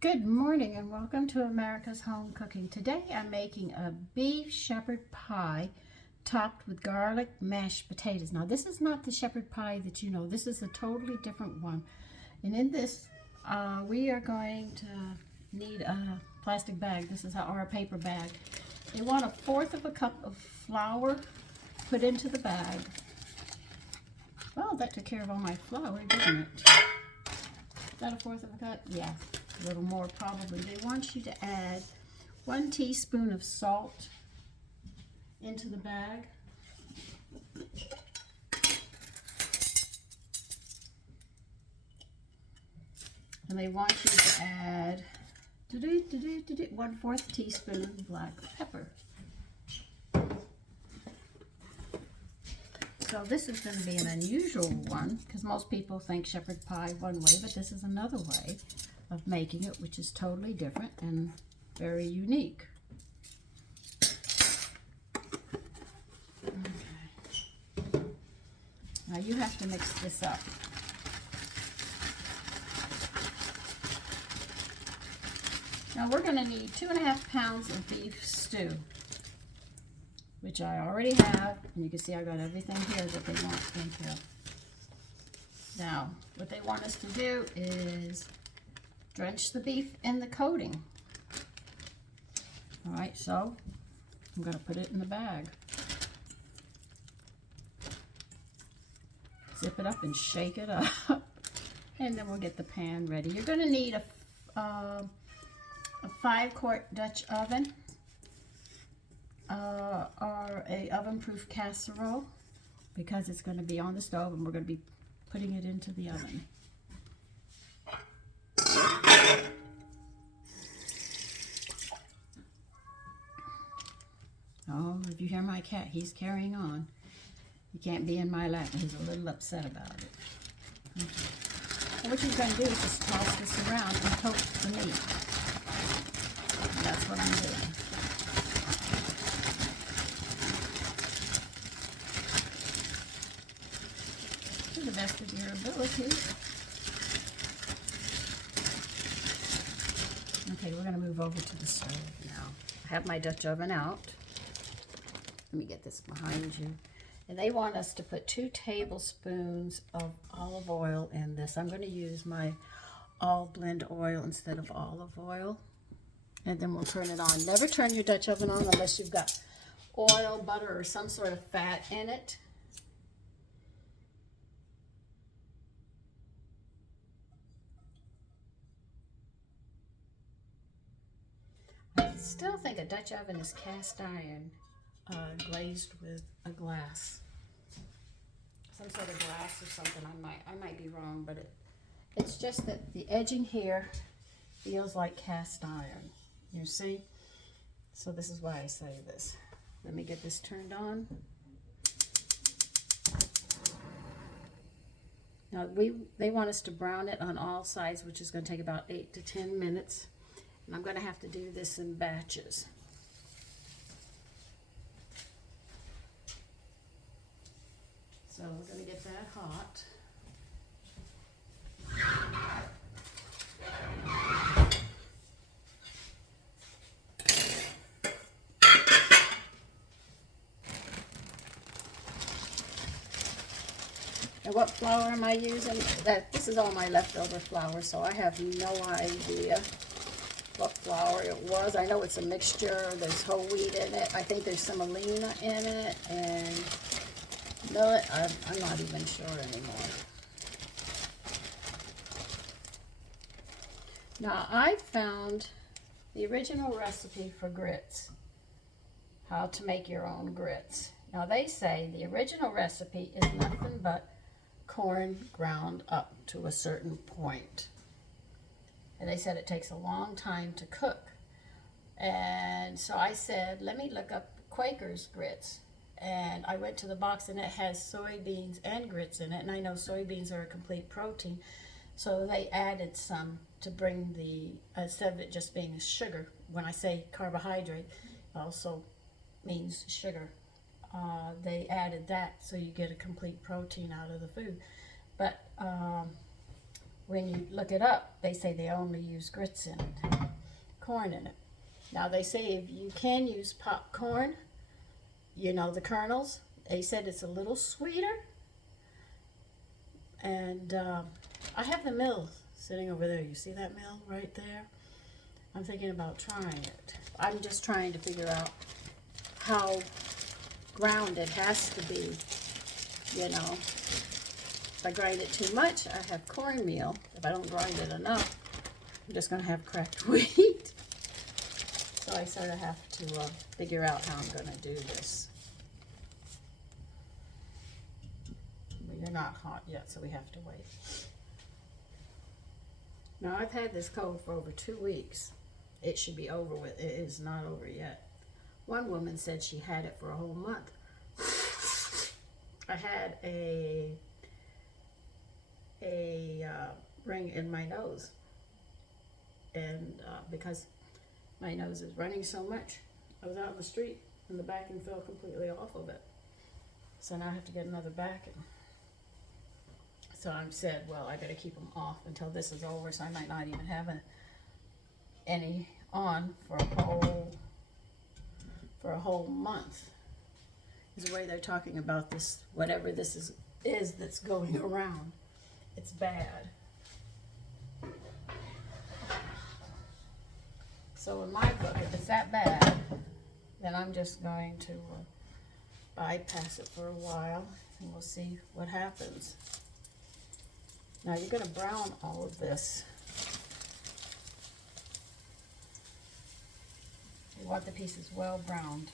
Good morning and welcome to America's Home Cooking. Today I'm making a beef shepherd pie topped with garlic mashed potatoes. Now this is not the shepherd pie that you know. This is a totally different one. And in this we are going to need a plastic bag. This is or a paper bag. You want 1/4 of a cup of flour put into the bag. Well, that took care of all my flour, didn't it? Is that 1/4 of a cup? Yeah. A little more probably. They want you to add 1 teaspoon of salt into the bag. And they want you to add 1/4 teaspoon black pepper. So this is going to be an unusual one because most people think shepherd pie one way, but this is another way of making it, which is totally different and very unique. Okay. Now you have to mix this up. Now we're going to need 2.5 pounds of beef stew, which I already have, and you can see I got everything here that they want into. Now, what they want us to do is drench the beef in the coating. All right, so I'm going to put it in the bag. Zip it up and shake it up, and then we'll get the pan ready. You're going to need a 5-quart Dutch oven or a oven-proof casserole because it's going to be on the stove and we're going to be putting it into the oven. Oh, if you hear my cat, he's carrying on. He can't be in my lap. He's a little upset about it. Okay. And what you're going to do is just toss this around and coat the meat. And that's what I'm doing. To the best of your ability. Okay, we're going to move over to the stove now. I have my Dutch oven out. Let me get this behind you. And they want us to put 2 tablespoons of olive oil in this. I'm going to use my all blend oil instead of olive oil. And then we'll turn it on. Never turn your Dutch oven on unless you've got oil, butter, or some sort of fat in it. I still think a Dutch oven is cast iron, glazed with a glass. Some sort of glass or something. I might be wrong, but it's just that the edging here feels like cast iron. You see? So this is why I say this. Let me get this turned on. Now they want us to brown it on all sides, which is going to take about 8 to 10 minutes. And I'm going to have to do this in batches. So we're going to get that hot. And what flour am I using? This is all my leftover flour, so I have no idea what flour it was. I know it's a mixture. There's whole wheat in it. I think there's semolina in it, and millet. I'm not even sure anymore. Now I found the original recipe for grits. How to make your own grits. Now they say the original recipe is nothing but corn ground up to a certain point. And they said it takes a long time to cook. And so I said, let me look up Quaker's grits. And I went to the box and it has soybeans and grits in it. And I know soybeans are a complete protein. So they added some to bring instead of it just being sugar. When I say carbohydrate, it also means sugar. They added that so you get a complete protein out of the food. But when you look it up, they say they only use grits in it, corn in it. Now they say if you can use popcorn, you know, the kernels, they said it's a little sweeter. And I have the mill sitting over there. You see that mill right there? I'm thinking about trying it. I'm just trying to figure out how ground it has to be, you know. If I grind it too much, I have cornmeal. If I don't grind it enough, I'm just going to have cracked wheat. So I sort of have to figure out how I'm going to do this. They're not hot yet, so we have to wait. Now, I've had this cold for over 2 weeks. It should be over with. It is not over yet. One woman said she had it for a whole month. I had a ring in my nose, and because my nose is running so much, I was out in the street and the backing fell completely off of it. So now I have to get another backing. So I said, well, I better keep them off until this is over, so I might not even have any on for a whole month. Is the way they're talking about this, whatever this is that's going around. It's bad. So in my book, if it's that bad, then I'm just going to bypass it for a while, and we'll see what happens. Now you're going to brown all of this. You want the pieces well browned.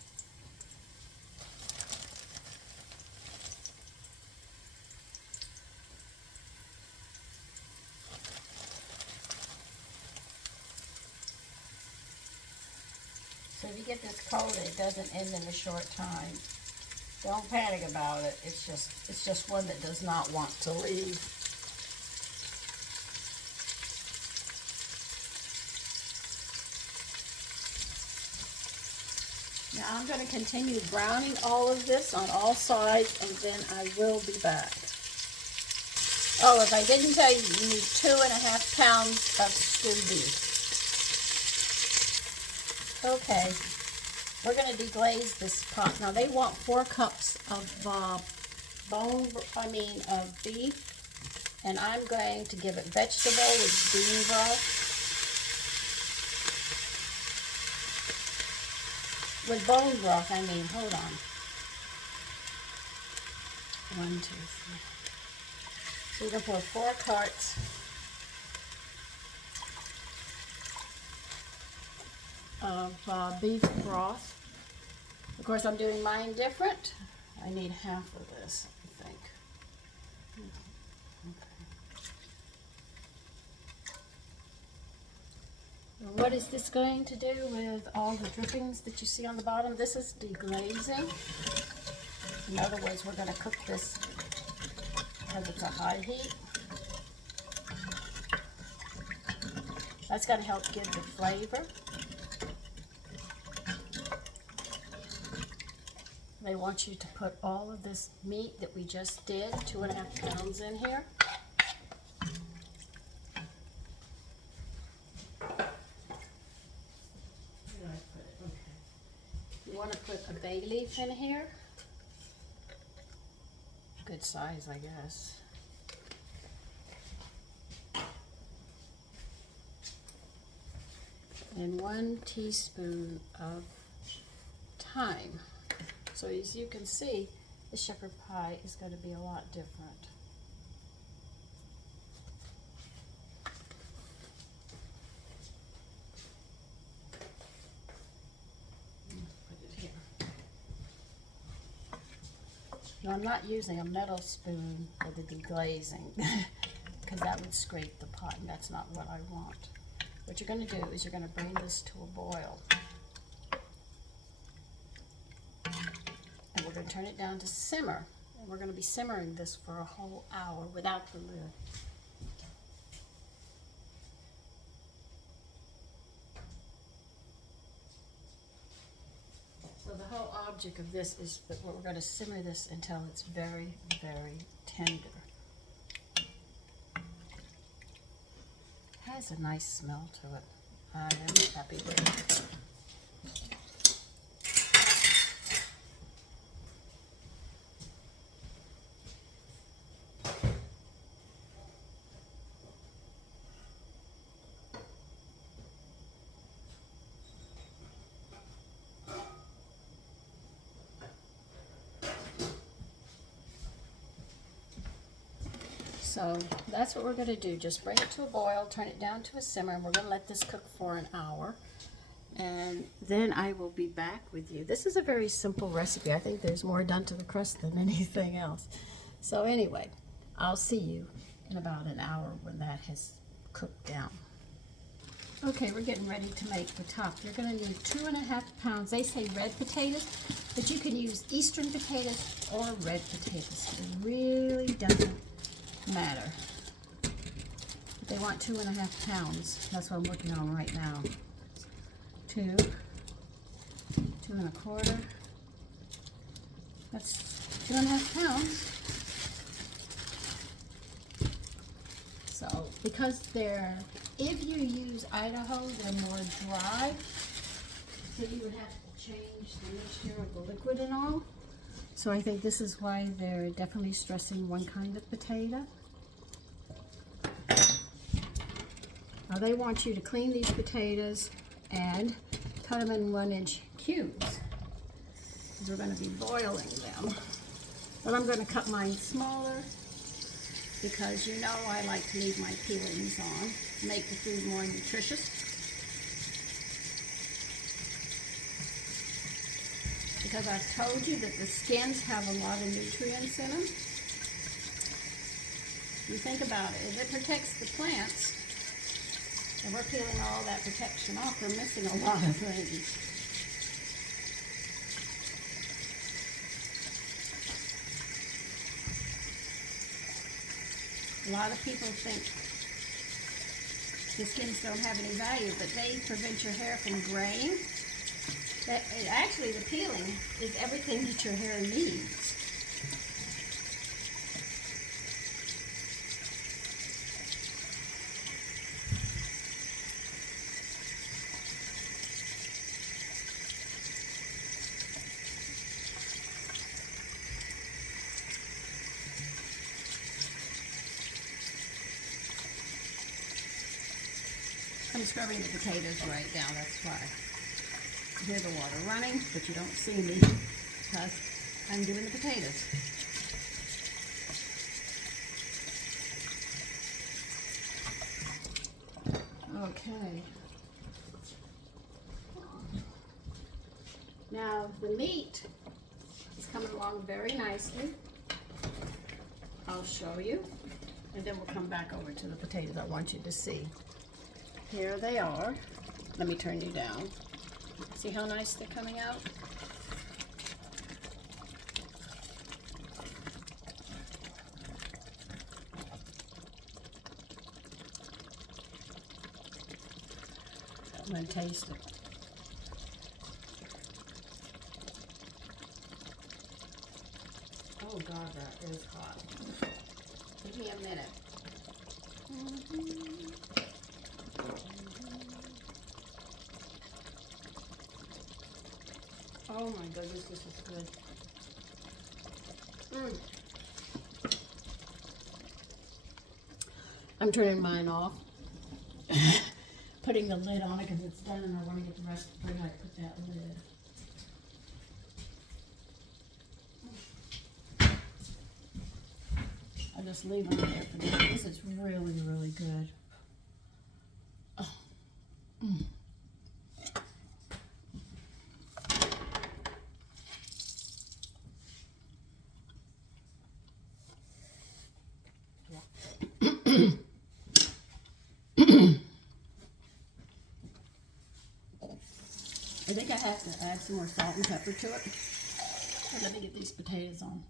So if you get this cold, it doesn't end in a short time. Don't panic about it. It's just one that does not want to leave. Now I'm going to continue browning all of this on all sides, and then I will be back. Oh, if I didn't tell you, you need 2.5 pounds of stewed beef. Okay, we're going to deglaze this pot. Now they want 4 cups of beef, and I'm going to give it vegetable with bean broth. With bone broth, hold on. 1, 2, 3. So we're going to pour 4 quarts of beef broth. Of course, I'm doing mine different. I need half of this, I think. Okay. What is this going to do with all the drippings that you see on the bottom? This is deglazing. In other words, we're going to cook this because it's a high heat. That's going to help give the flavor. They want you to put all of this meat that we just did, 2.5 pounds in here. You want to put a bay leaf in here. Good size, I guess. And 1 teaspoon of thyme. So as you can see, the shepherd pie is going to be a lot different. Put it here. Now I'm not using a metal spoon for the deglazing because that would scrape the pot, and that's not what I want. What you're going to do is you're going to bring this to a boil. And we're going to turn it down to simmer. And we're going to be simmering this for a whole hour without the lid. So the whole object of this is that we're going to simmer this until it's very, very tender. has a nice smell to it. I am happy with it. So that's what we're going to do. Just bring it to a boil, turn it down to a simmer, and we're going to let this cook for an hour. And then I will be back with you. This is a very simple recipe. I think there's more done to the crust than anything else. So anyway, I'll see you in about an hour when that has cooked down. Okay, we're getting ready to make the top. You're going to need 2.5 pounds. They say red potatoes, but you can use Eastern potatoes or red potatoes. It really doesn't matter. They want 2.5 pounds. That's what I'm working on right now. 2 1/4. That's 2.5 pounds. So because if you use Idaho, they're more dry. So you would have to change the mixture of the liquid and all. So I think this is why they're definitely stressing one kind of potato. Now they want you to clean these potatoes and cut them in 1-inch cubes, because we're going to be boiling them. But I'm going to cut mine smaller because you know I like to leave my peelings on, make the food more nutritious. Because I've told you that the skins have a lot of nutrients in them. You think about it, if it protects the plants, and we're peeling all that protection off, we're missing a lot of things. A lot of people think the skins don't have any value, but they prevent your hair from graying. Actually, the peeling is everything that your hair needs. I'm scrubbing the potatoes right now, that's why. You hear the water running, but you don't see me because I'm doing the potatoes. Okay. Now the meat is coming along very nicely. I'll show you, and then we'll come back over to the potatoes I want you to see. Here they are. Let me turn you down. See how nice they're coming out? I'm going to taste it. Oh God, that is hot. Give me a minute. Oh my goodness, this is good. I'm turning mine off. Putting the lid on it because it's done and I want to get the rest before I put that lid. I'll just leave them there for now. This is really, really good. Oh. I think I have to add some more salt and pepper to it. So let me get these potatoes on.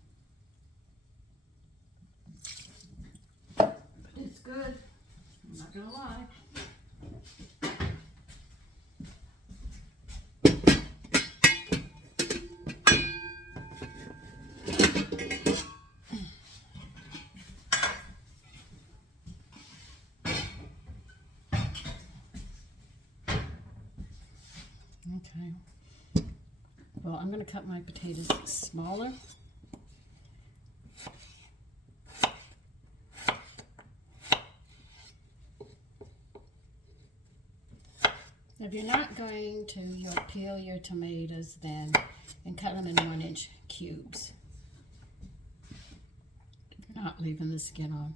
But it's good. I'm not gonna lie. Okay. Well, I'm going to cut my potatoes smaller. If you're not going to, you'll peel your tomatoes then and cut them in 1-inch cubes. You're not leaving the skin on.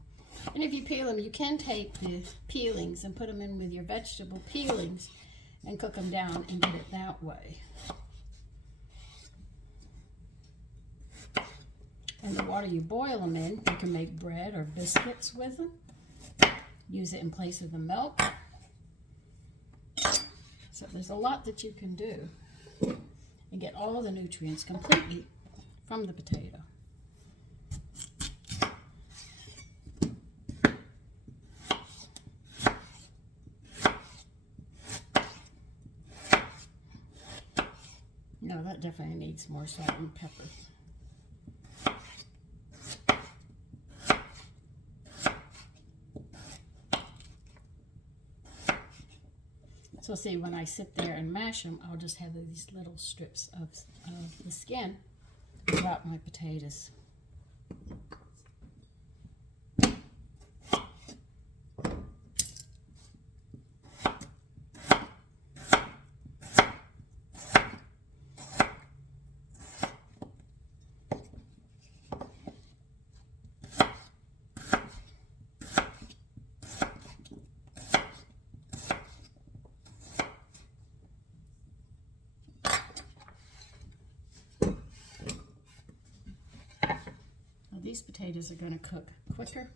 And if you peel them, you can take the peelings and put them in with your vegetable peelings and cook them down and get it that way. And the water you boil them in, you can make bread or biscuits with them. Use it in place of the milk. So there's a lot that you can do and get all of the nutrients completely from the potato. No, that definitely needs more salt and pepper. So see, when I sit there and mash them, I'll just have these little strips of the skin throughout my potatoes. These potatoes are going to cook quicker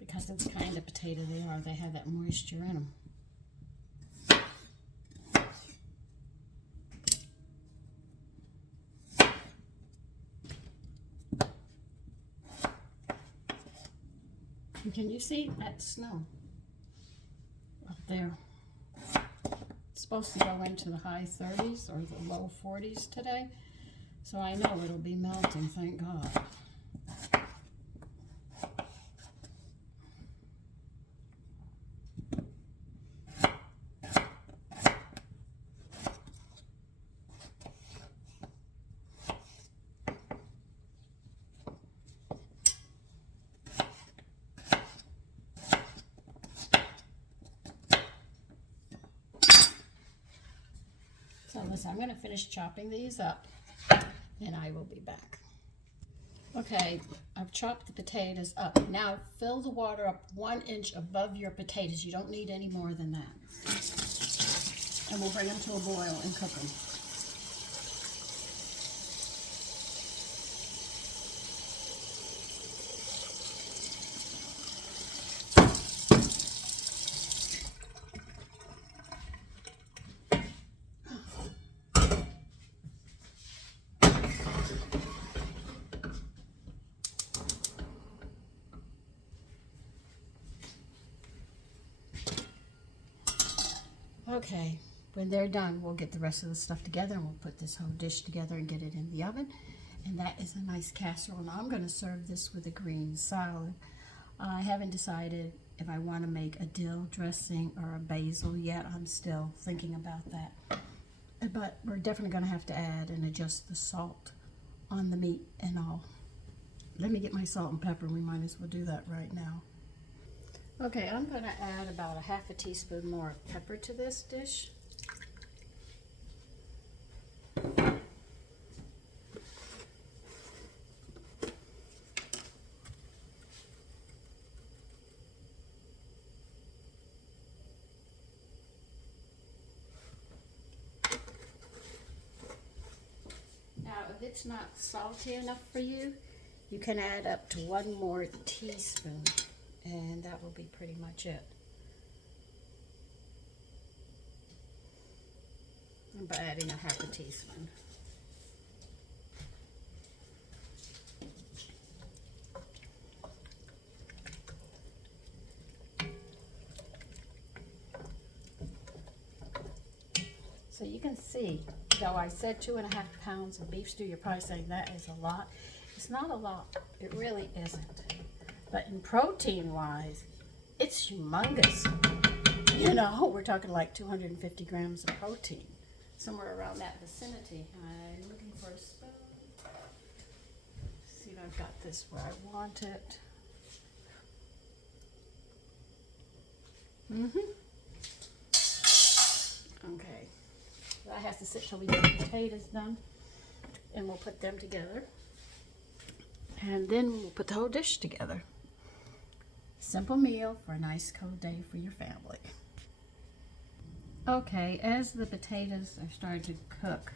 because of the kind of potato they are. They have that moisture in them. And can you see that snow up there? It's supposed to go into the high 30s or the low 40s today. So I know it'll be melting, thank God. So listen, I'm going to finish chopping these up and I will be back. Okay, I've chopped the potatoes up. Now fill the water up 1 inch above your potatoes. You don't need any more than that. And we'll bring them to a boil and cook them. Okay, when they're done, we'll get the rest of the stuff together and we'll put this whole dish together and get it in the oven. And that is a nice casserole. Now I'm going to serve this with a green salad. I haven't decided if I want to make a dill dressing or a basil yet. I'm still thinking about that. But we're definitely going to have to add and adjust the salt on the meat and all. Let me get my salt and pepper. We might as well do that right now. Okay, I'm going to add about a half a teaspoon more of pepper to this dish. Now, if it's not salty enough for you, you can add up to 1 more teaspoon. And that will be pretty much it. I'm adding a half a teaspoon. So you can see, though I said 2.5 pounds of beef stew, you're probably saying that is a lot. It's not a lot. It really isn't. But in protein-wise, it's humongous. You know, we're talking like 250 grams of protein, somewhere around that vicinity. I'm looking for a spoon. See if I've got this where I want it. Okay. That has to sit till we get the potatoes done, and we'll put them together. And then we'll put the whole dish together. Simple meal for a nice cold day for your family. Okay, as the potatoes are starting to cook,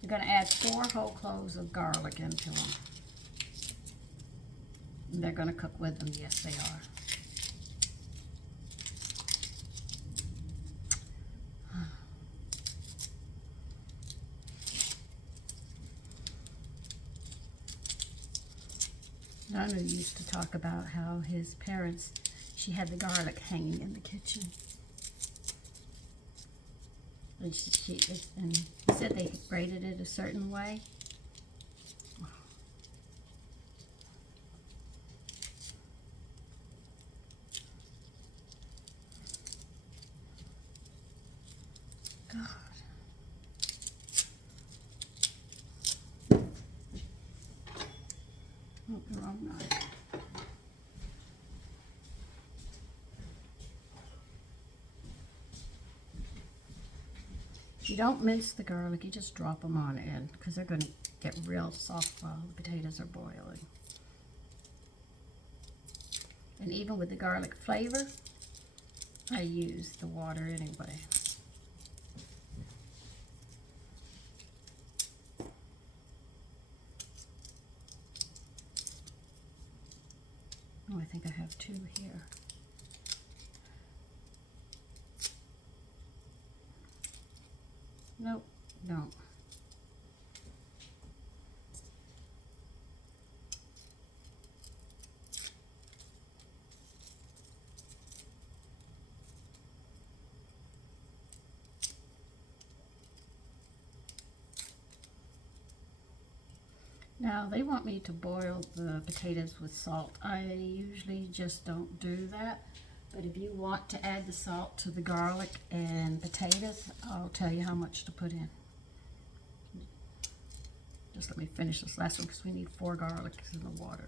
you're going to add 4 whole cloves of garlic into them. And they're going to cook with them, yes they are. Nanu used to talk about how his parents, she had the garlic hanging in the kitchen. And and he said they grated it a certain way. God. Oh, the wrong knife. You don't mince the garlic, you just drop them on in because they're going to get real soft while the potatoes are boiling. And even with the garlic flavor, I use the water anyway. Oh, I think I have 2 here. Nope, don't. Now they want me to boil the potatoes with salt. I usually just don't do that. But if you want to add the salt to the garlic and potatoes, I'll tell you how much to put in. Just let me finish this last one because we need 4 garlics in the water.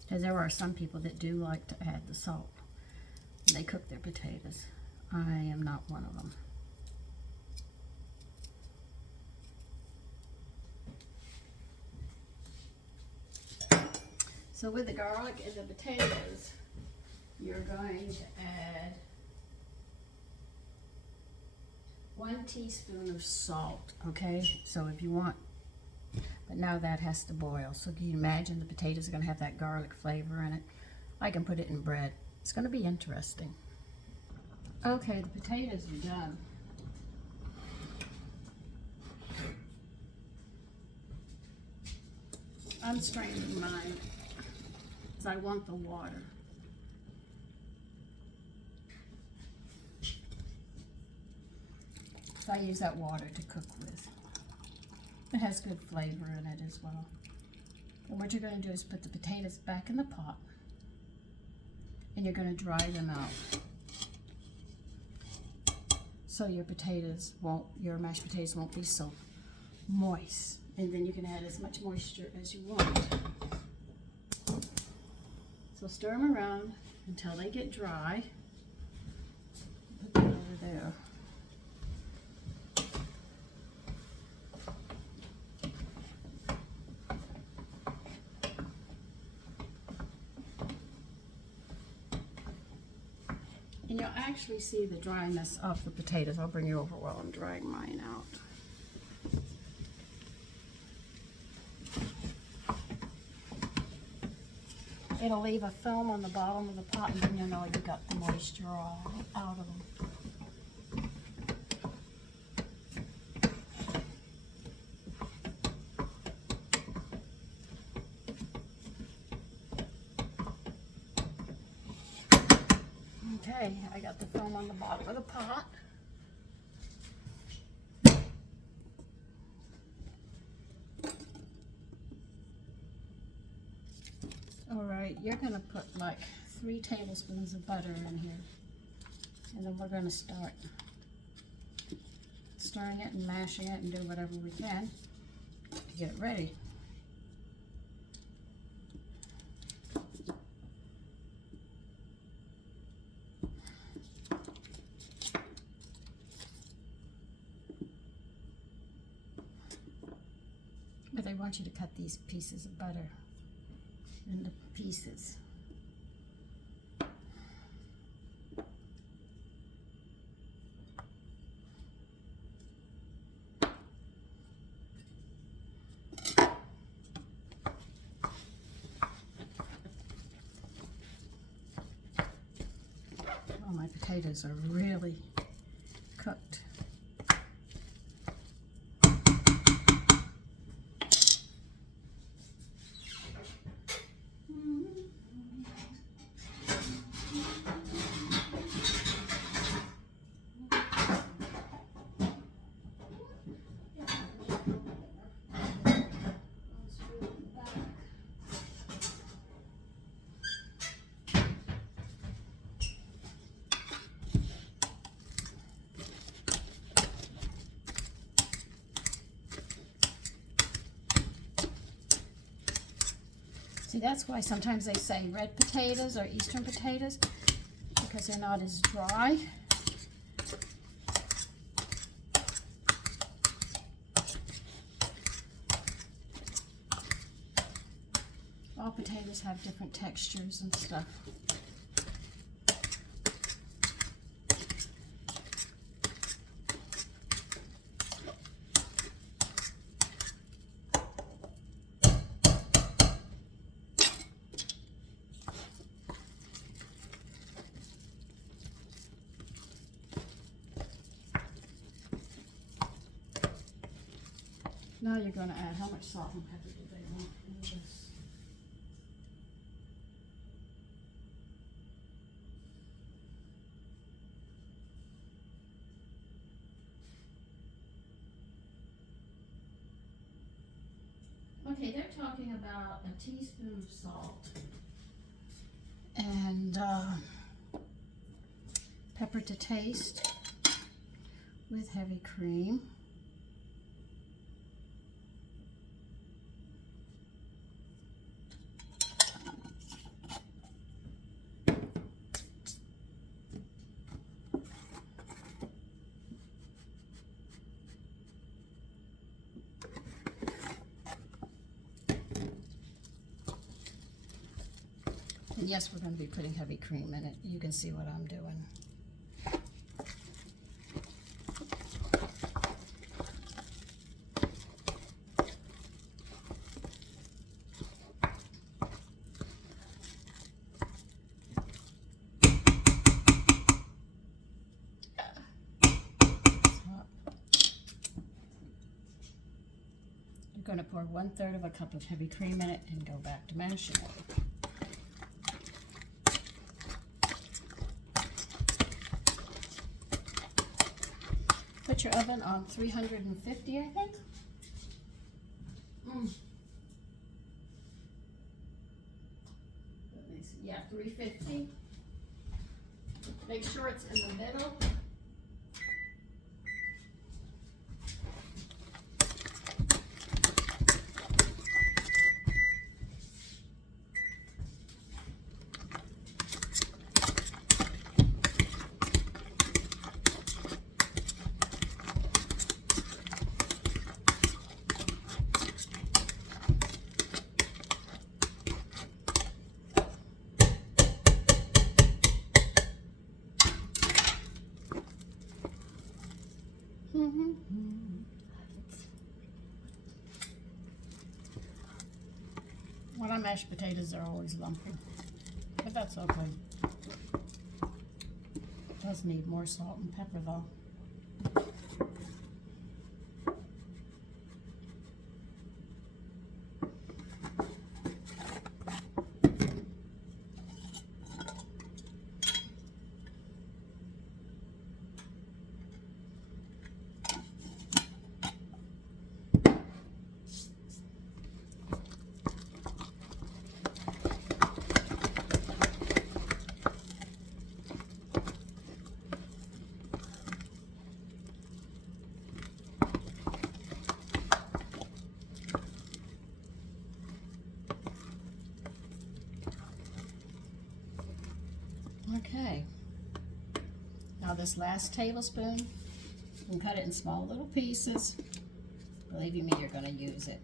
Because there are some people that do like to add the salt when they cook their potatoes. I am not one of them. So with the garlic and the potatoes, you're going to add 1 teaspoon of salt, okay? So if you want, but now that has to boil. So can you imagine the potatoes are going to have that garlic flavor in it? I can put it in bread. It's going to be interesting. Okay, the potatoes are done. I'm straining mine because I want the water. So I use that water to cook with. It has good flavor in it as well. And what you're going to do is put the potatoes back in the pot and you're going to dry them out. So your mashed potatoes won't be so moist. And then you can add as much moisture as you want. So stir them around until they get dry. Put that over there. And you'll actually see the dryness of the potatoes. I'll bring you over while I'm drying mine out. It'll leave a film on the bottom of the pot, and then you'll know you got the moisture all out of them. Okay, I got the film on the bottom of the pot. All right, you're gonna put like 3 tablespoons of butter in here. And then we're going to start stirring it and mashing it and do whatever we can to get it ready. But they want you to cut these pieces of butter into pieces. Oh, my potatoes are really cooked. See, that's why sometimes they say red potatoes or Eastern potatoes, because they're not as dry. All potatoes have different textures and stuff. Now you're going to add, how much salt and pepper do they want in this? Okay, they're talking about a teaspoon of salt and pepper to taste with heavy cream. And yes, we're going to be putting heavy cream in it. You can see what I'm doing. You're going to pour 1/3 of a cup of heavy cream in it and go back to mashing it. Put your oven on 350, I think. Let me see. Yeah, 350. Make sure it's in the middle. When I mash potatoes, they're always lumpy, but that's okay. It does need more salt and pepper though. Now this last tablespoon, you can cut it in small little pieces. Believe me, you're going to use it.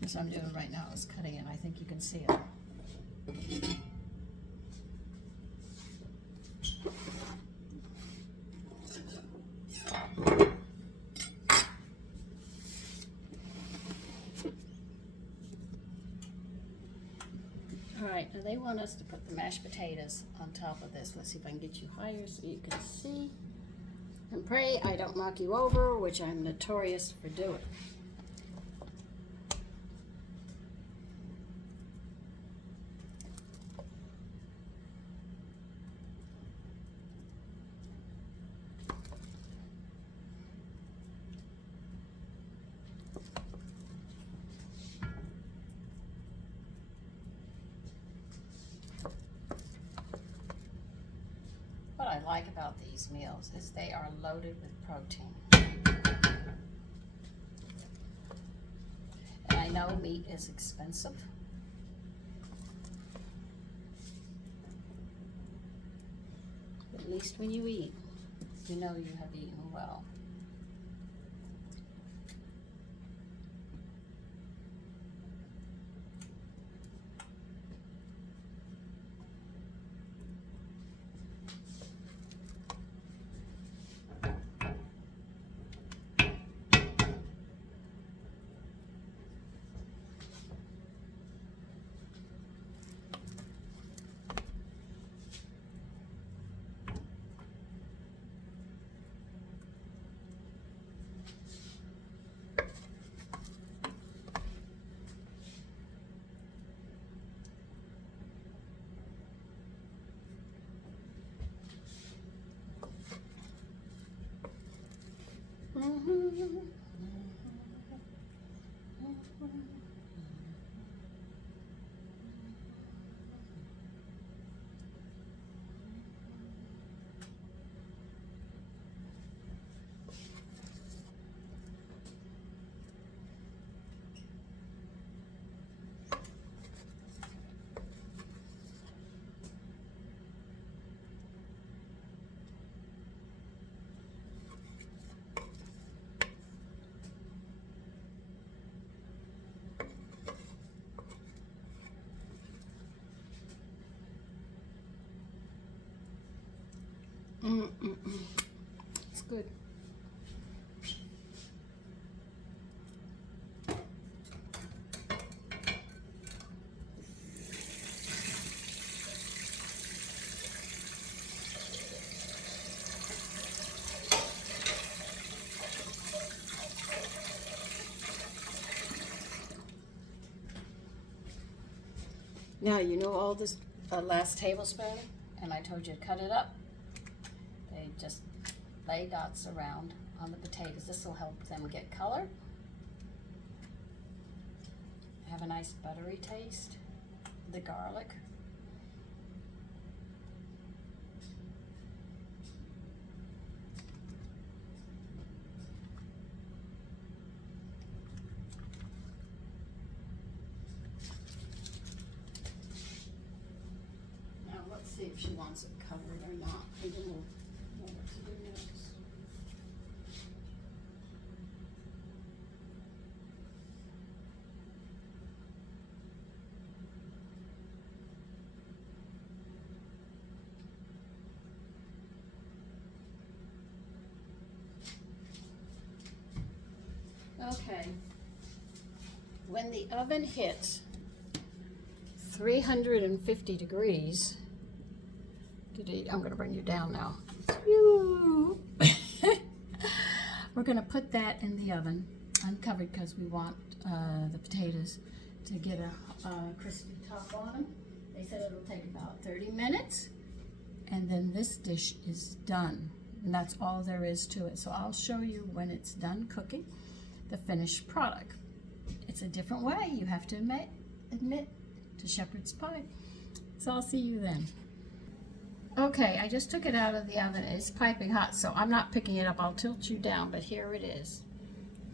What I'm doing right now is cutting it. I think you can see it. Alright, now they want us to put the mashed potatoes on top of this. Let's see if I can get you higher so you can see. And pray I don't knock you over, which I'm notorious for doing. What I like about these meals is they are loaded with protein. And I know meat is expensive. But at least when you eat, you know you have eaten well. It's good. Now you know all this last tablespoon, and I told you to cut it up. They just lay dots around on the potatoes. This will help them get color. Have a nice buttery taste. The garlic. Now let's see if she wants it covered or not. And then we'll know what to do next. Okay, when the oven hits 350 degrees, I'm going to bring you down now. We're going to put that in the oven uncovered because we want the potatoes to get a crispy top on them. They said it'll take about 30 minutes, and then this dish is done. And that's all there is to it. So I'll show you when it's done cooking, the finished product. It's a different way, you have to admit, to shepherd's pie. So I'll see you then. Okay, I just took it out of the oven. It's piping hot, so I'm not picking it up. I'll tilt you down, but here it is.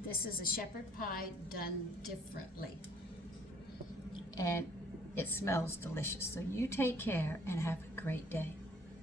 This is a shepherd pie done differently. And it smells delicious. So you take care and have a great day.